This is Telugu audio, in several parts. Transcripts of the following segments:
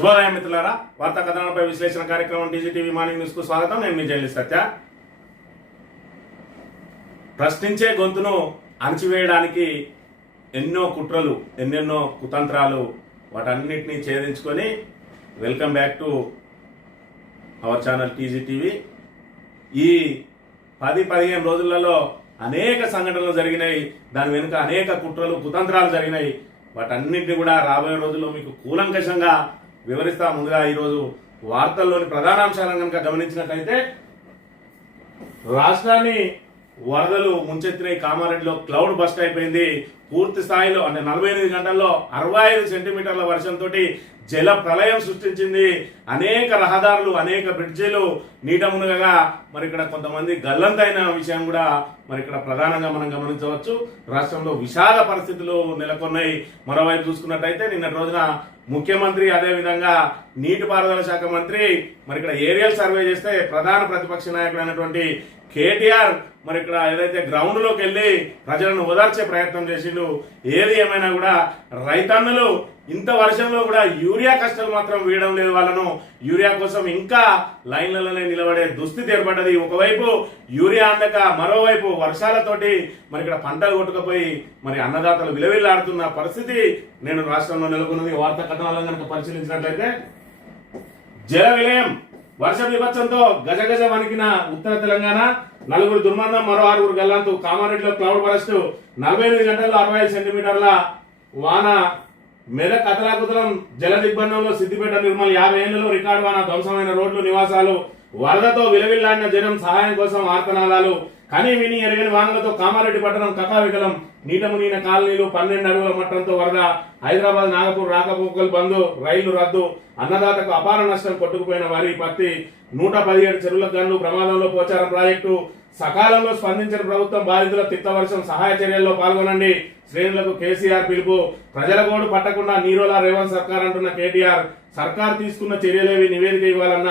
శుభోదయం మిత్రులారా, వార్తా కథనాలపై విశ్లేషణ కార్యక్రమం టీజీటీవీ మార్నింగ్ న్యూస్ కు స్వాగతం. నేను మీ జర్నలిస్ట్ సత్య. ప్రశ్నించే గొంతును అణచివేయడానికి ఎన్నో కుట్రలు, ఎన్నెన్నో కుతంత్రాలు, వాటన్నిటినీ ఛేదించుకొని welcome back to our channel TGTV. ఈ 10-15 రోజులలో అనేక సంఘటనలు జరిగినాయి. దాని వెనుక అనేక కుట్రలు, కుతంత్రాలు జరిగినాయి. వాటన్నింటినీ కూడా రాబోయే రోజుల్లో మీకు కూలంకషంగా వివరిస్తా. ముందుగా ఈరోజు వార్తల్లోని ప్రధానాంశాలను కనుక గమనించినట్లయితే, రాష్ట్రాన్ని వరదలు ముంచెత్తినాయి. కామారెడ్డిలో క్లౌడ్ బస్ట్ అయిపోయింది. పూర్తి స్థాయిలో అంటే 48 గంటల్లో 65 సెంటీమీటర్ల వర్షంతో జల ప్రళయం సృష్టించింది. అనేక రహదారులు, అనేక బ్రిడ్జిలు నీట మునగగా మరి ఇక్కడ కొంతమంది గల్లంతైన విషయం కూడా మరి ఇక్కడ ప్రధానంగా మనం గమనించవచ్చు. రాష్ట్రంలో విషాద పరిస్థితులు నెలకొన్నాయి. మరోవైపు చూసుకున్నట్టయితే నిన్నటి రోజున ముఖ్యమంత్రి, అదేవిధంగా నీటిపారుదల శాఖ మంత్రి మరి ఇక్కడ ఏరియల్ సర్వే చేస్తే ప్రధాన ప్రతిపక్ష నాయకుడు అయినటువంటి కేటీఆర్ మరి ఇక్కడ ఏదైతే గ్రౌండ్ లోకి వెళ్లి ప్రజలను ఓదార్చే ప్రయత్నం చేసిండు. ఏది ఏమైనా కూడా రైతన్నలు ఇంత వర్షంలో కూడా యూరియా కష్టాలు మాత్రం వీయడం లేదు. వాళ్ళను యూరియా కోసం ఇంకా లైన్లలోనే నిలబడే దుస్థితి ఏర్పడ్డది. ఒకవైపు యూరియా అందక, మరోవైపు వర్షాలతోటి మరి ఇక్కడ పంటలు కొట్టుకుపోయి మరి అన్నదాతలు విలవిల్లాడుతున్న పరిస్థితి నేను రాష్ట్రంలో నెలకొన్నది. వార్తా కథనాలను కనుక పరిశీలించినట్లయితే, జల విలయం, వర్ష విపత్సంతో గజగజ వణికిన ఉత్తర తెలంగాణ. 4 దుర్మరణం, మరో 6 గల్లంతు. కామారెడ్డిలో క్లౌడ్ బరస్ట్. 48 గంటల్లో 65 సెంటీమీటర్ల వాన. మెదక్ అతలాకుతలం జల దిగ్బంధంలో సిద్దిపేట నిర్మల్. 50 ఏళ్లలో రికార్డు వాన. ధ్వంసమైన రోడ్లు, నివాసాలు. వరదతో విలవిల్లాడిన జనం సహాయం కోసం ఆర్తనాదాలు. కని విని ఎరగని వానలతో కామారెడ్డి పట్టణం కకావికలం. నీట మునిగిన కాలనీలు. 12 అడుగుల మట్టంతో వరద. హైదరాబాద్ నాగపూర్ రాకపోకలు బంద్. రైలు రద్దు. అన్నదాతకు అపార నష్టం. కొట్టుకుపోయిన వరి, పత్తి. 117 చెరువుల గన్లు. ప్రమాదంలో పోచారం ప్రాజెక్టు. సకాలంలో స్పందించిన ప్రభుత్వం. బాధితుల తిత్తవర్షం. సహాయ చర్యల్లో పాల్గొనండి. శ్రేణులకు కేసీఆర్ పిలుపు. ప్రజల గోడు పట్టకుండా నీరోలా రేవంత్ సర్కార్ అంటున్న కేటీఆర్. సర్కార్ తీసుకున్న చర్యలేవి నివేదిక ఇవ్వాలన్న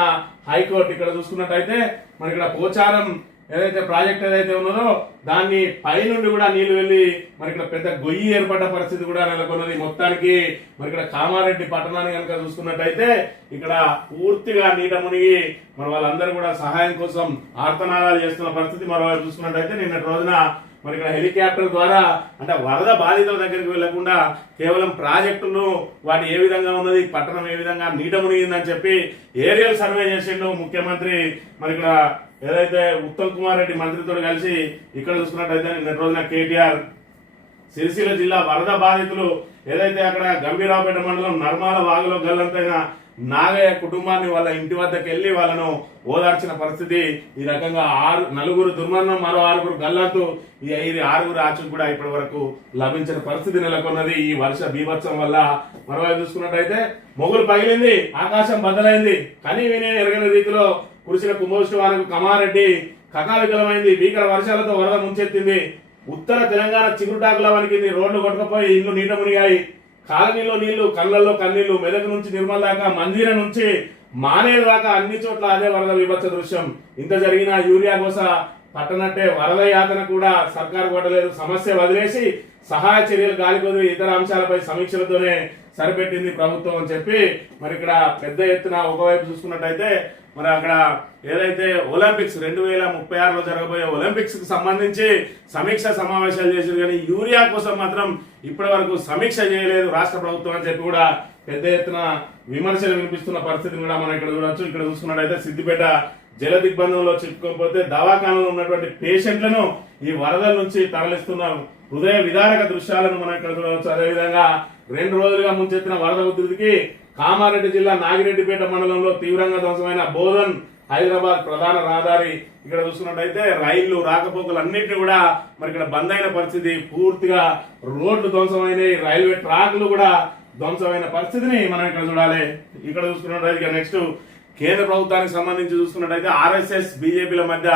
హైకోర్టు. ఇక్కడ చూసుకున్నట్టయితే మరి ఇక్కడ పోచారం ఏదైతే ప్రాజెక్ట్ ఏదైతే ఉన్నదో దాన్ని పైనుండి కూడా నీళ్లు వెళ్లి మరి ఇక్కడ పెద్ద గొయ్యి ఏర్పడ్డ పరిస్థితి కూడా నెలకొన్నది. మొత్తానికి మరి ఇక్కడ కామారెడ్డి పట్టణాన్ని కనుక చూసుకున్నట్టయితే ఇక్కడ పూర్తిగా నీట మునిగి మరి వాళ్ళందరూ కూడా సహాయం కోసం ఆర్తనాదాలు చేస్తున్న పరిస్థితి. మరోవైపు చూసుకున్నట్టయితే నిన్నటి రోజున మరి ఇక్కడ హెలికాప్టర్ ద్వారా అంటే వరద బాధితుల దగ్గరికి వెళ్లకుండా కేవలం ప్రాజెక్టులు వాటి ఏ విధంగా ఉన్నది, పట్టణం ఏ విధంగా నీట మునిగిందని చెప్పి ఏరియల్ సర్వే చేసిండు ముఖ్యమంత్రి. మరి ఇక్కడ ఏదైతే ఉత్తమ్ కుమార్ రెడ్డి మంత్రితో కలిసి ఇక్కడ చూసుకున్నట్టయితే నిన్నటి రోజున కేటీఆర్ సిరిసిల్ల జిల్లా వరద బాధితులు ఏదైతే అక్కడ గంభీరావుపేట మండలం నర్మాల వాగులో గల్లంతైన నాగయ్య కుటుంబాన్ని వాళ్ళ ఇంటి వద్దకు వెళ్లి వాళ్ళను ఓదార్చిన పరిస్థితి. ఈ రకంగా 4 దుర్మరణం, మరో 6 గల్లంతు. ఈ 6 ఆచూకు కూడా ఇప్పటి వరకు లభించిన పరిస్థితి నెలకొన్నది ఈ వర్ష బీభత్సం వల్ల. మరోవైపు చూసుకున్నట్టయితే మొగులు పగిలింది, ఆకాశం బద్దలైంది. కని వినే ఎరగని రీతిలో కురిసిన కుంభవృష్టి వానకు కామారెడ్డి కకావికలమైంది. భీకర వర్షాలతో వరద ముంచెత్తింది. ఉత్తర తెలంగాణ చిగురుటాకులా వణికింది. రోడ్లు కొట్టుకుపోయి ఇల్లు నీట మునిగాయి. కాలనీలో నీళ్లు, కళ్ళల్లో కన్నీళ్లు. మెదక్ నుంచి నిర్మల్ దాకా, మందిర నుంచి మానేరు దాకా అన్ని చోట్ల అదే వరద విభత్స దృశ్యం. ఇంత జరిగినా యూరియా కోస పట్టనట్టే వరద యాతన కూడా సర్కారు పడలేదు. సమస్య వదిలేసి సహాయ చర్యలు గాలికొదిలి ఇతర అంశాలపై సమీక్షలతోనే సరిపెట్టింది ప్రభుత్వం అని చెప్పి మరి ఇక్కడ పెద్ద ఎత్తున ఒకవైపు చూసుకున్నట్టయితే మరి అక్కడ ఏదైతే ఒలింపిక్స్ 2036లో జరగబోయే ఒలింపిక్స్ కి సంబంధించి సమీక్ష సమావేశాలు చేశారు, కానీ యూరియా కోసం మాత్రం ఇప్పటి వరకు సమీక్ష చేయలేదు రాష్ట్ర ప్రభుత్వం అని చెప్పి కూడా పెద్ద ఎత్తున విమర్శలు వినిపిస్తున్న పరిస్థితిని కూడా మనం ఇక్కడ చూడొచ్చు. ఇక్కడ చూసుకున్నట్టయితే సిద్దిపేట జల దిగ్బంధంలో చిక్కుకోకపోతే దవాఖానలో ఉన్నటువంటి పేషెంట్లను ఈ వరదల నుంచి తరలిస్తున్నారు. హృదయ విదారక దృశ్యాలను మనం ఇక్కడ చూడవచ్చు. అదేవిధంగా 2 రోజులుగా ముంచెత్తిన వరద ఉధృతికి కామారెడ్డి జిల్లా నాగిరెడ్డిపేట మండలంలో తీవ్రంగా ధ్వంసమైన బోధన్ హైదరాబాద్ ప్రధాన రహదారి. ఇక్కడ చూసుకున్నట్టయితే రైళ్లు రాకపోకలు అన్నింటినీ కూడా మరి ఇక్కడ బంద్ అయిన పరిస్థితి. పూర్తిగా రోడ్లు ధ్వంసమైనవి, రైల్వే ట్రాక్లు కూడా ధ్వంసమైన పరిస్థితిని మనం ఇక్కడ చూడాలి. ఇక్కడ చూసుకున్నట్టయితే నెక్స్ట్ కేంద్ర ప్రభుత్వానికి సంబంధించి చూసుకున్నట్టయితే ఆర్ఎస్ఎస్ బీజేపీల మధ్య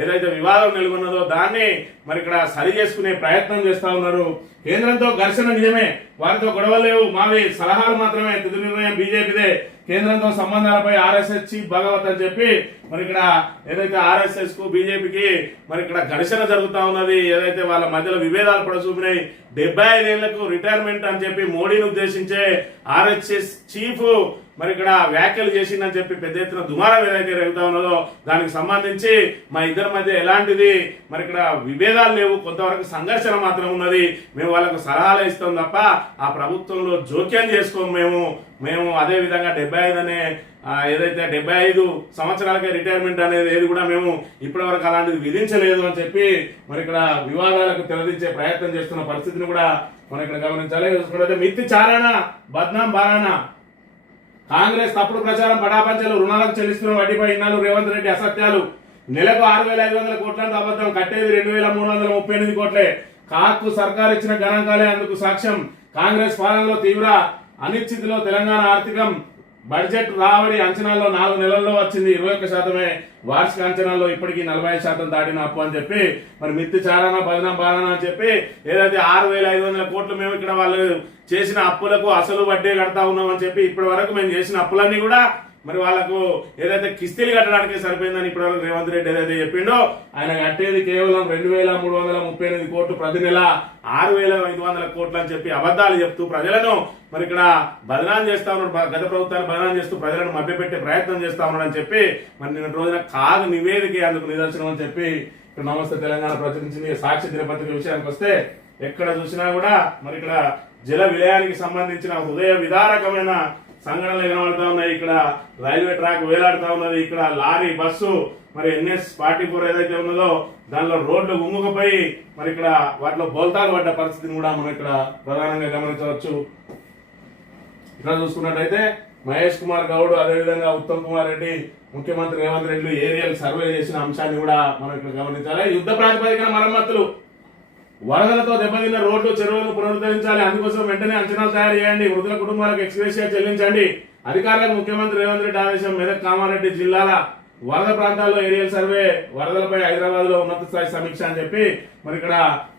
ఏదైతే వివాదం నెలకొన్నదో దాన్ని మరి ఇక్కడ సరి చేసుకునే ప్రయత్నం చేస్తా ఉన్నారు. కేంద్రంతో ఘర్షణ నిజమే, వారితో గొడవలు లేవు, మావి సలహాలు మాత్రమే, తుది నిర్ణయం బీజేపీదే, కేంద్రంతో సంబంధాలపై ఆర్ఎస్ఎస్ చీఫ్ భగవత్ అని చెప్పి మరి ఇక్కడ ఏదైతే ఆర్ఎస్ఎస్ కు బీజేపీకి మరి ఇక్కడ ఘర్షణ జరుగుతా ఉన్నది, ఏదైతే వాళ్ళ మధ్యలో విభేదాలు కూడా చూపినాయి. 75 ఏళ్లకు రిటైర్మెంట్ అని చెప్పి మోడీని ఉద్దేశించే ఆర్ఎస్ఎస్ చీఫ్ మరి ఇక్కడ వ్యాఖ్యలు చేసిందని చెప్పి పెద్ద ఎత్తున దుమారం ఏదైతే రేగుతా ఉన్నదో దానికి సంబంధించి మా ఇద్దరి మధ్య ఎలాంటిది మరి ఇక్కడ విభేదాలు లేవు, కొంతవరకు సంఘర్షణ మాత్రం ఉన్నది, మేము వాళ్ళకు సలహాలు ఇస్తాం తప్ప ఆ ప్రభుత్వంలో జోక్యం చేసుకోము. మేము అదే విధంగా 75 అనే ఏదైతే 75 సంవత్సరాలకే రిటైర్మెంట్ అనేది ఏది కూడా మేము ఇప్పటి వరకు అలాంటిది విధించలేదు అని చెప్పి మరి ఇక్కడ వివాదాలకు తెరదించే ప్రయత్నం చేస్తున్న పరిస్థితిని కూడా మనం ఇక్కడ గమనించాలి. చూసుకుంటే మిత్తి చారానా బద్నాం బారానా, కాంగ్రెస్ తప్పుడు ప్రచారం, పడాపంచలు, రుణాలకు చెల్లిస్తున్న వడ్డీపై ఇన్నాళ్ళు రేవంత్ రెడ్డి అసత్యాలు, నెలకు 6,500 కోట్లంటే అబద్ధం, కట్టేది 2,338 కోట్లే, కాకు సర్కార్ ఇచ్చిన గణాంకాలే అందుకు సాక్ష్యం, కాంగ్రెస్ పాలనలో తీవ్ర అనిశ్చితిలో తెలంగాణ ఆర్థికం, బడ్జెట్ రాబడి అంచనాల్లో 4 నెలల్లో వచ్చింది 21%, వార్షిక అంచనాల్లో ఇప్పటికీ 45% దాటిన అప్పు అని చెప్పి మరి మిత్తి చారానా బదనం బారానా అని చెప్పి ఏదైతే 6,500 కోట్లు మేము ఇక్కడ వాళ్ళు చేసిన అప్పులకు అసలు వడ్డీ కడతా ఉన్నాం అని చెప్పి ఇప్పటి వరకు మేము చేసిన అప్పులన్నీ కూడా మరి వాళ్ళకు ఏదైతే కిస్తీలు కట్టడానికి సరిపోయిందని ఇప్పటివరకు రేవంత్ రెడ్డి ఏదైతే చెప్పిండో ఆయన కట్టేది కేవలం 2,338 కోట్లు, ప్రతి నెల 6,500 కోట్లు అని చెప్పి అబద్ధాలు చెప్తూ ప్రజలను మరి ఇక్కడ బదనాం చేస్తా ఉన్నాడు, గత ప్రభుత్వాన్ని బదనాం చేస్తూ ప్రజలను మభ్యపెట్టే ప్రయత్నం చేస్తా ఉన్నాడు అని చెప్పి మరి నిన్న రోజున కాదు నివేదిక అందుకు నిదర్శనం అని చెప్పి ఇక్కడ నమస్తే తెలంగాణ ప్రచురించింది. సాక్షి దినపత్రిక విషయానికి వస్తే ఎక్కడ చూసినా కూడా మరి ఇక్కడ జల విలయానికి సంబంధించిన హృదయ విదారకమైన సంఘటనలు కనబడతా ఉన్నాయి. ఇక్కడ రైల్వే ట్రాక్ వేలాడుతా ఉన్నది, ఇక్కడ లారీ బస్సు మరి NS-44 ఏదైతే ఉన్నదో దానిలో రోడ్లు ఉమ్ముకుపోయి మరి ఇక్కడ వాటిలో బోల్తాలు పడ్డ పరిస్థితిని కూడా మనం ఇక్కడ ప్రధానంగా గమనించవచ్చు. ఇక్కడ చూసుకున్నట్టయితే మహేష్ కుమార్ గౌడ్, అదేవిధంగా ఉత్తమ్ కుమార్ రెడ్డి, ముఖ్యమంత్రి రేవంత్ రెడ్డి ఏరియల్ సర్వే చేసిన అంశాన్ని కూడా మనం ఇక్కడ గమనించాలి. యుద్ధ ప్రాతిపదికన మరమ్మతులు, వరదలతో దెబ్బతిన్న రోడ్లు చెరువులను పునరుద్ధరించాలి, అందుకోసం వెంటనే అంచనాలు తయారు చేయండి, మృతుల కుటుంబాలకు ఎక్స్‌గ్రేషియా చెల్లించండి, అధికారులకు ముఖ్యమంత్రి రేవంత్ రెడ్డి ఆదేశం. మెదక్ కామారెడ్డి జిల్లాల వరద ప్రాంతాల్లో ఏరియల్ సర్వే, వరదలపై హైదరాబాద్ లో ఉన్నత స్థాయి సమీక్ష అని చెప్పి మరి ఇక్కడ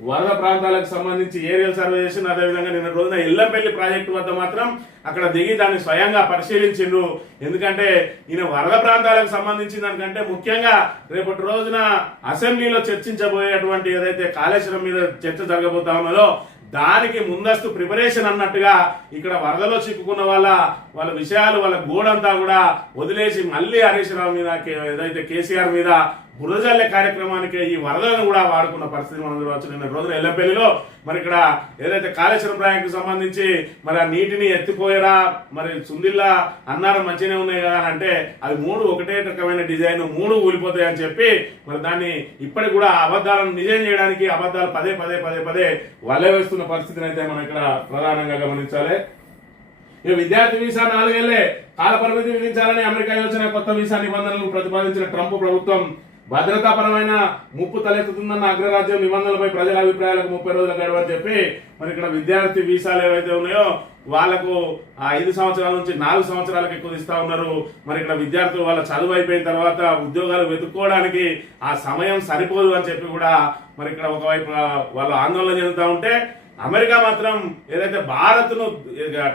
వరద ప్రాంతాలకు సంబంధించి ఏరియల్ సర్వే చేసిన. అదేవిధంగా నిన్న రోజున ఎల్లంపల్లి ప్రాజెక్టు వద్ద మాత్రం అక్కడ దిగి దాన్ని స్వయంగా పరిశీలించిండ్రు. ఎందుకంటే ఈయన వరద ప్రాంతాలకు సంబంధించిన దానికంటే ముఖ్యంగా రేపటి రోజున అసెంబ్లీలో చర్చించబోయేటువంటి ఏదైతే కాళేశ్వరం మీద చర్చ జరగబోతా ఉన్నదో దానికి ముందస్తు ప్రిపరేషన్ అన్నట్టుగా ఇక్కడ వరదలో చిక్కుకున్న వాళ్ళ విషయాలు వాళ్ళ గోడంతా కూడా వదిలేసి మళ్ళీ హరీష్ రావు మీద ఏదైతే కేసీఆర్ మీద బురదజల్లే కార్యక్రమానికి ఈ వరదలను కూడా వాడుకున్న పరిస్థితి మనం చూడవచ్చు. నిన్న రోజున ఎల్లంపల్లిలో మరి ఇక్కడ ఏదైతే కాళేశ్వరం ప్రాజెక్టుకు సంబంధించి మరి ఆ నీటిని ఎత్తిపోయారా మరి సుందిల్లా అన్నారు మంచిగానే ఉన్నాయి కదా అంటే అది 3 ఒకటే రకమైన డిజైన్, 3 ఊలిపోతాయి అని చెప్పి మరి దాన్ని ఇప్పటికి కూడా అబద్ధాలను నిజం చేయడానికి అబద్ధాలు పదే వల్లే వేస్తున్న పరిస్థితిని అయితే మనం ఇక్కడ ప్రధానంగా గమనించాలి. ఇక విద్యార్థి వీసా 4 ఏళ్లే కాల పరిమితి విధించాలని అమెరికా యోచన కొత్త వీసా నిబంధనలు ప్రతిపాదించిన ట్రంప్ ప్రభుత్వం, భద్రతాపరమైన ముప్పు తలెత్తుతుందన్న అగ్రరాజ్యం నిబంధనలపై ప్రజల అభిప్రాయాలకు 30 రోజుల గడువు అని చెప్పి మరి ఇక్కడ విద్యార్థి వీసాలు ఏవైతే ఉన్నాయో వాళ్లకు 5 సంవత్సరాల నుంచి 4 సంవత్సరాలకు ఎక్కువ ఇస్తా ఉన్నారు. మరి ఇక్కడ విద్యార్థులు వాళ్ళ చదువు అయిపోయిన తర్వాత ఉద్యోగాలు వెతుక్కోవడానికి ఆ సమయం సరిపోదు అని చెప్పి కూడా మరి ఇక్కడ ఒకవైపు వాళ్ళు ఆందోళన చెందుతా ఉంటే అమెరికా మాత్రం ఏదైతే భారత్ ను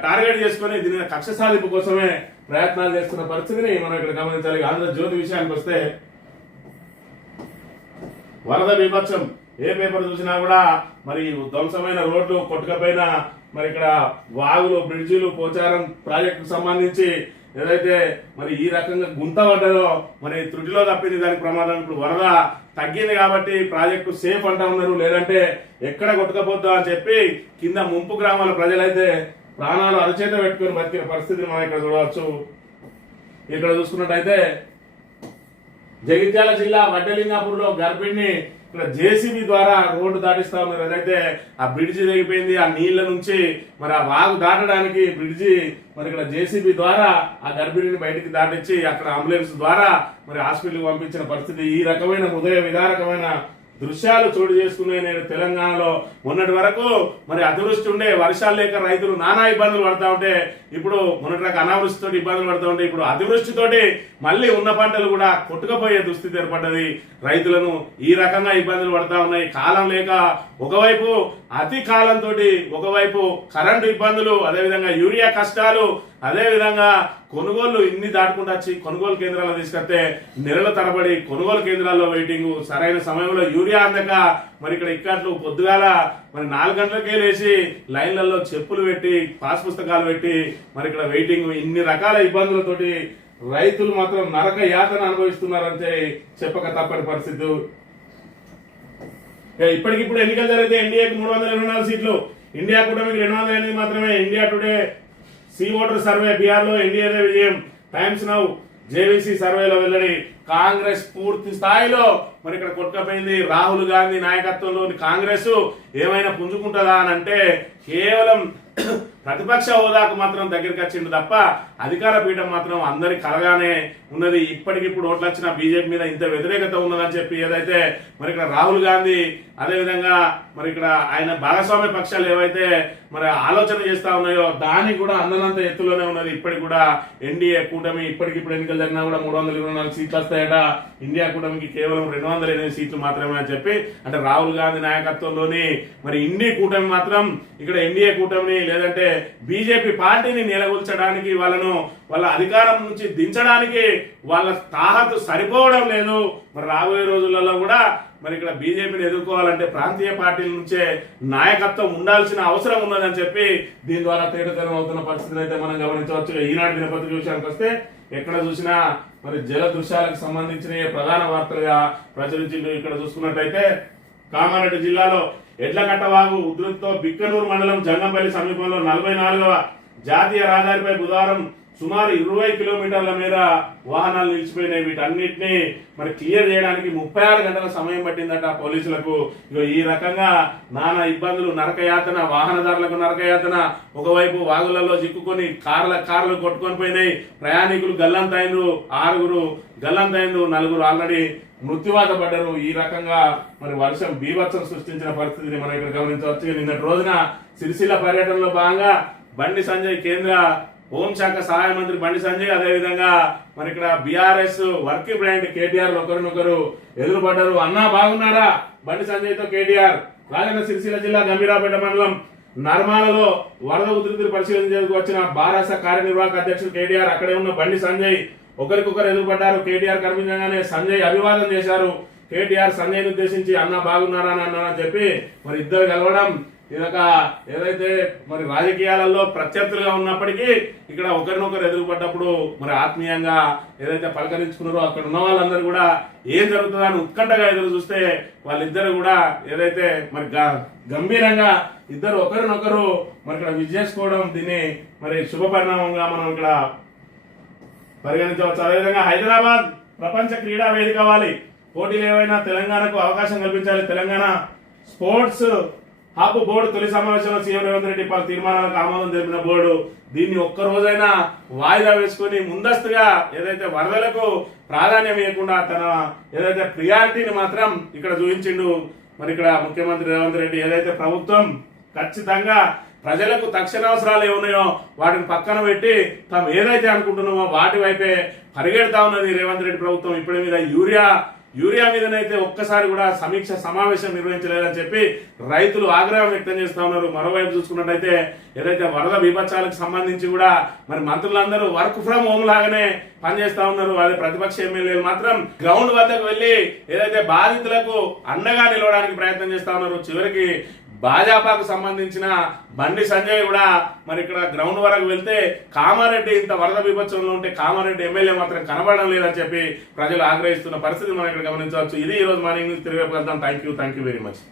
టార్గెట్ చేసుకుని దీని కక్ష సాధింపు కోసమే ప్రయత్నాలు చేస్తున్న పరిస్థితిని మనం ఇక్కడ గమనించాలి. ఆంధ్రజ్యోతి విషయానికి వస్తే వరద బీభత్సం, ఏ పేపర్ చూసినా కూడా మరి ధ్వంసమైన రోడ్లు, కొట్టుకపోయిన మరి ఇక్కడ వాగులు, బ్రిడ్జిలు, పోచారం ప్రాజెక్టుకు సంబంధించి ఏదైతే మరి ఈ రకంగా గుంత పడ్డదో మరి త్రుటిలో తప్పింది దానికి ప్రమాదం. ఇప్పుడు వరద తగ్గింది కాబట్టి ప్రాజెక్టు సేఫ్ అంటా ఉన్నారు, లేదంటే ఎక్కడ కొట్టుకపోద్దా అని చెప్పి కింద ముంపు గ్రామాల ప్రజలైతే ప్రాణాలు అరచేత పెట్టుకుని బతికిన పరిస్థితిని మనం ఇక్కడ చూడవచ్చు. ఇక్కడ చూసుకున్నట్టయితే జగిత్యాల జిల్లా వడ్డలింగాపూర్ లో గర్భిణిని ఇక్కడ జేసీబీ ద్వారా రోడ్డు దాటిస్తా ఉన్నారు. ఏదైతే ఆ బ్రిడ్జి తెగిపోయింది, ఆ నీళ్ల నుంచి మరి ఆ వాగు దాటడానికి బ్రిడ్జి మరి ఇక్కడ జేసీబీ ద్వారా ఆ గర్భిణిని బయటికి దాటించి అక్కడ అంబులెన్స్ ద్వారా మరి హాస్పిటల్కి పంపించిన పరిస్థితి. ఈ రకమైన హృదయ విదారకమైన దృశ్యాలు చోటు చేసుకున్నాయి నేడు తెలంగాణలో. మొన్నటి వరకు మరి అతివృష్టి ఉండే, వర్షాలు లేక రైతులు నానా ఇబ్బందులు పడతా ఉంటే, ఇప్పుడు మొన్నటి రకం అనావృష్టితో ఇబ్బందులు పడతా ఉంటే, ఇప్పుడు అతివృష్టితోటి మళ్ళీ ఉన్న పంటలు కూడా కొట్టుకుపోయే దుస్థితి ఏర్పడ్డది. రైతులను ఈ రకంగా ఇబ్బందులు పడతా ఉన్నాయి. కాలం లేక ఒకవైపు అతి కాలంతో, ఒకవైపు కరెంటు ఇబ్బందులు, అదేవిధంగా యూరియా కష్టాలు, అదేవిధంగా కొనుగోళ్లు ఇన్ని దాటుకుంటూ వచ్చి కొనుగోలు కేంద్రాల్లో తీసుకొస్తే నెలల తరబడి కొనుగోలు కేంద్రాల్లో వెయిటింగ్, సరైన సమయంలో యూరియా అందక మరి ఇక్కడ ఇక్కట్లు పొద్దుగాల మరి 4 గంటలకే లేచి లైన్లలో చెప్పులు పెట్టి, పాస్ పుస్తకాలు పెట్టి మరి ఇక్కడ వెయిటింగ్, ఇన్ని రకాల ఇబ్బందులతోటి రైతులు మాత్రం నరక యాతన అనుభవిస్తున్నారంటే చెప్పక తప్పని పరిస్థితి. ఇప్పటికిప్పుడు ఎన్నికలు జరిగితే ఎన్డీఏకి 324 సీట్లు, ఇండియా కూటమికి 208 మాత్రమే. India Today C voter survey, Bihar లో ఎన్డీఏదే విజయం. టైమ్స్ నౌ జేవీసీ సర్వేలో వెల్లడి. కాంగ్రెస్ పూర్తి స్థాయిలో మరి ఇక్కడ కొట్టుకపోయింది. రాహుల్ గాంధీ నాయకత్వంలోని కాంగ్రెస్ ఏమైనా పుంజుకుంటుందా అని అంటే కేవలం ప్రతిపక్ష హోదాకు మాత్రం దగ్గరికి వచ్చిండు తప్ప అధికార పీఠం మాత్రం అందరి కలగానే ఉన్నది. ఇప్పటికిప్పుడు ఓట్లు వచ్చిన బీజేపీ మీద ఇంత వ్యతిరేకత ఉన్నదని చెప్పి ఏదైతే మరి ఇక్కడ రాహుల్ గాంధీ, అదేవిధంగా మరి ఇక్కడ ఆయన భాగస్వామ్య పక్షాలు ఏవైతే మరి ఆలోచన చేస్తా ఉన్నాయో దానికి కూడా అందనంత ఎత్తులోనే ఉన్నది. ఇప్పటికి కూడా ఎన్డీఏ కూటమి ఇప్పటికిప్పుడు ఎన్నికలు జరిగినా కూడా 324 సీట్లు వస్తాయట. ఇండియా కూటమికి కేవలం 208 సీట్లు మాత్రమే అని చెప్పి, అంటే రాహుల్ గాంధీ నాయకత్వంలోని మరి ఇండి కూటమి మాత్రం ఇక్కడ ఎన్డీఏ కూటమిని లేదంటే బీజేపీ పార్టీని నిలగొల్చడానికి, వాళ్ళ అధికారం నుంచి దించడానికి వాళ్ళ తాహతు సరిపోవడం లేదు. మరి రాబోయే రోజులలో కూడా మరి ఇక్కడ బీజేపీని ఎదుర్కోవాలంటే ప్రాంతీయ పార్టీల నుంచే నాయకత్వం ఉండాల్సిన అవసరం ఉన్నదని చెప్పి దీని ద్వారా తేటతెల్లం అవుతున్న పరిస్థితిని అయితే మనం గమనించవచ్చు. ఈనాడు దినపత్రిక విషయానికి వస్తే ఎక్కడ చూసినా మరి జల దృశ్యాలకు సంబంధించిన ప్రధాన వార్తలుగా ప్రచురించి ఇక్కడ చూసుకున్నట్టయితే కామారెడ్డి జిల్లాలో ఎడ్లకట్టవాగు ఉధృతితో బిక్కనూరు మండలం జంగంపల్లి సమీపంలో 44వ జాతీయ రహదారిపై బుధవారం సుమారు 20 కిలోమీటర్ల మీద వాహనాలు నిలిచిపోయినాయి. వీటన్నిటిని మరి క్లియర్ చేయడానికి 36 గంటల సమయం పట్టిందట పోలీసులకు. ఈ రకంగా నానా ఇబ్బందులు, నరకయాతన, వాహనదారులకు నరకయాతన. ఒకవైపు వాగులలో చిక్కుకొని కార్లు కొట్టుకొని పోయినాయి. ప్రయాణికులు గల్లంతైండ్రు, 6 గల్లంతైండ్రు, 4 ఆల్రెడీ మృత్యువాత పడ్డారు. ఈ రకంగా మరి వర్షం బీభత్సం సృష్టించిన పరిస్థితిని మనం ఇక్కడ గమనించవచ్చు. నిన్నటి రోజున సిరిసిల్ల పర్యటనలో భాగంగా బండి సంజయ్, కేంద్ర హోంశాఖ సహాయ మంత్రి బండి సంజయ్, అదేవిధంగా మరి ఇక్కడ బీఆర్ఎస్ వర్కింగ్ ప్రెసిడెంట్ కేటీఆర్ ఒకరినొకరు ఎదురుపడ్డారు. అన్నా బాగున్నారా బండి సంజయ్ తో కేటీఆర్. రాజన్న సిరిసిల్ల జిల్లా గంభీరాపేట మండలం నర్మాలలో వరద ఉధృతిని పరిశీలించేందుకు వచ్చిన బారాస కార్యనిర్వాహక అధ్యక్షుడు కేటీఆర్, అక్కడే ఉన్న బండి సంజయ్ ఒకరికొకరు ఎదురుపడ్డారు. కేటీఆర్ కనిపించగానే సంజయ్ అభివాదం చేశారు. కేటీఆర్ సంజయ్ ఉద్దేశించి అన్నా బాగున్నారా అని అన్నారని చెప్పి మరి ఇద్దరు కలవడం ఇదొక ఏదైతే మరి రాజకీయాలలో ప్రత్యర్థులుగా ఉన్నప్పటికీ ఇక్కడ ఒకరినొకరు ఎదురుపడ్డప్పుడు మరి ఆత్మీయంగా ఏదైతే పలకరించుకున్నారో అక్కడ ఉన్న వాళ్ళందరూ కూడా ఏం జరుగుతుందని ఉత్కంఠగా ఎదురు చూస్తే వాళ్ళిద్దరు కూడా ఏదైతే మరి గంభీరంగా ఇద్దరు ఒకరినొకరు మరి ఇక్కడ విజయేసుకోవడం, దీన్ని మరి శుభ పరిణామంగా మనం ఇక్కడ పరిగణించవచ్చు. అదేవిధంగా హైదరాబాద్ ప్రపంచ క్రీడా వేదిక అవ్వాలి, పోటీలు ఏవైనా తెలంగాణకు అవకాశం కల్పించాలి. తెలంగాణ స్పోర్ట్స్ హబ్ బోర్డు తొలి సమావేశంలో సీఎం రేవంత్ రెడ్డి పలు తీర్మానాలకు ఆమోదం తెలిపిన బోర్డు దీన్ని ఒక్క రోజైనా వాయిదా వేసుకుని ముందస్తుగా ఏదైతే వరదలకు ప్రాధాన్యం ఇవ్వకుండా తన ఏదైతే ప్రియారిటీని మాత్రం ఇక్కడ చూపించిండు. మరి ఇక్కడ ముఖ్యమంత్రి రేవంత్ రెడ్డి ఏదైతే ప్రభుత్వం ఖచ్చితంగా ప్రజలకు తక్షణ అవసరాలు ఏమున్నాయో వాటిని పక్కన పెట్టి తాము ఏదైతే అనుకుంటున్నామో వాటి వైపే పరిగెడతా ఉన్నది రేవంత్ రెడ్డి ప్రభుత్వం. ఇప్పటి మీద యూరియా మీదనైతే ఒక్కసారి కూడా సమీక్ష సమావేశం నిర్వహించలేదని చెప్పి రైతులు ఆగ్రహం వ్యక్తం చేస్తా ఉన్నారు. మరోవైపు చూసుకున్నట్టయితే ఏదైతే వరద విపత్సాలకు సంబంధించి కూడా మరి మంత్రులందరూ వర్క్ ఫ్రం హోమ్ లాగానే పనిచేస్తా ఉన్నారు. అదే ప్రతిపక్ష ఎమ్మెల్యేలు మాత్రం గ్రౌండ్ వద్దకు వెళ్లి ఏదైతే బాధితులకు అండగా నిలవడానికి ప్రయత్నం చేస్తా ఉన్నారు. చివరికి భాజపాకు సంబంధించిన బండి సంజయ్ కూడా మరి ఇక్కడ గ్రౌండ్ వరకు వెళ్తే కామారెడ్డి ఇంత వరద విపత్సంలో ఉంటే కామారెడ్డి ఎమ్మెల్యే మాత్రం కనబడడం లేదని చెప్పి ప్రజలు ఆగ్రహిస్తున్న పరిస్థితి మనం ఇక్కడ గమనించవచ్చు. ఇది ఈ రోజు మార్నింగ్ న్యూస్. తిరిగి వెళ్తాం. Thank you very much.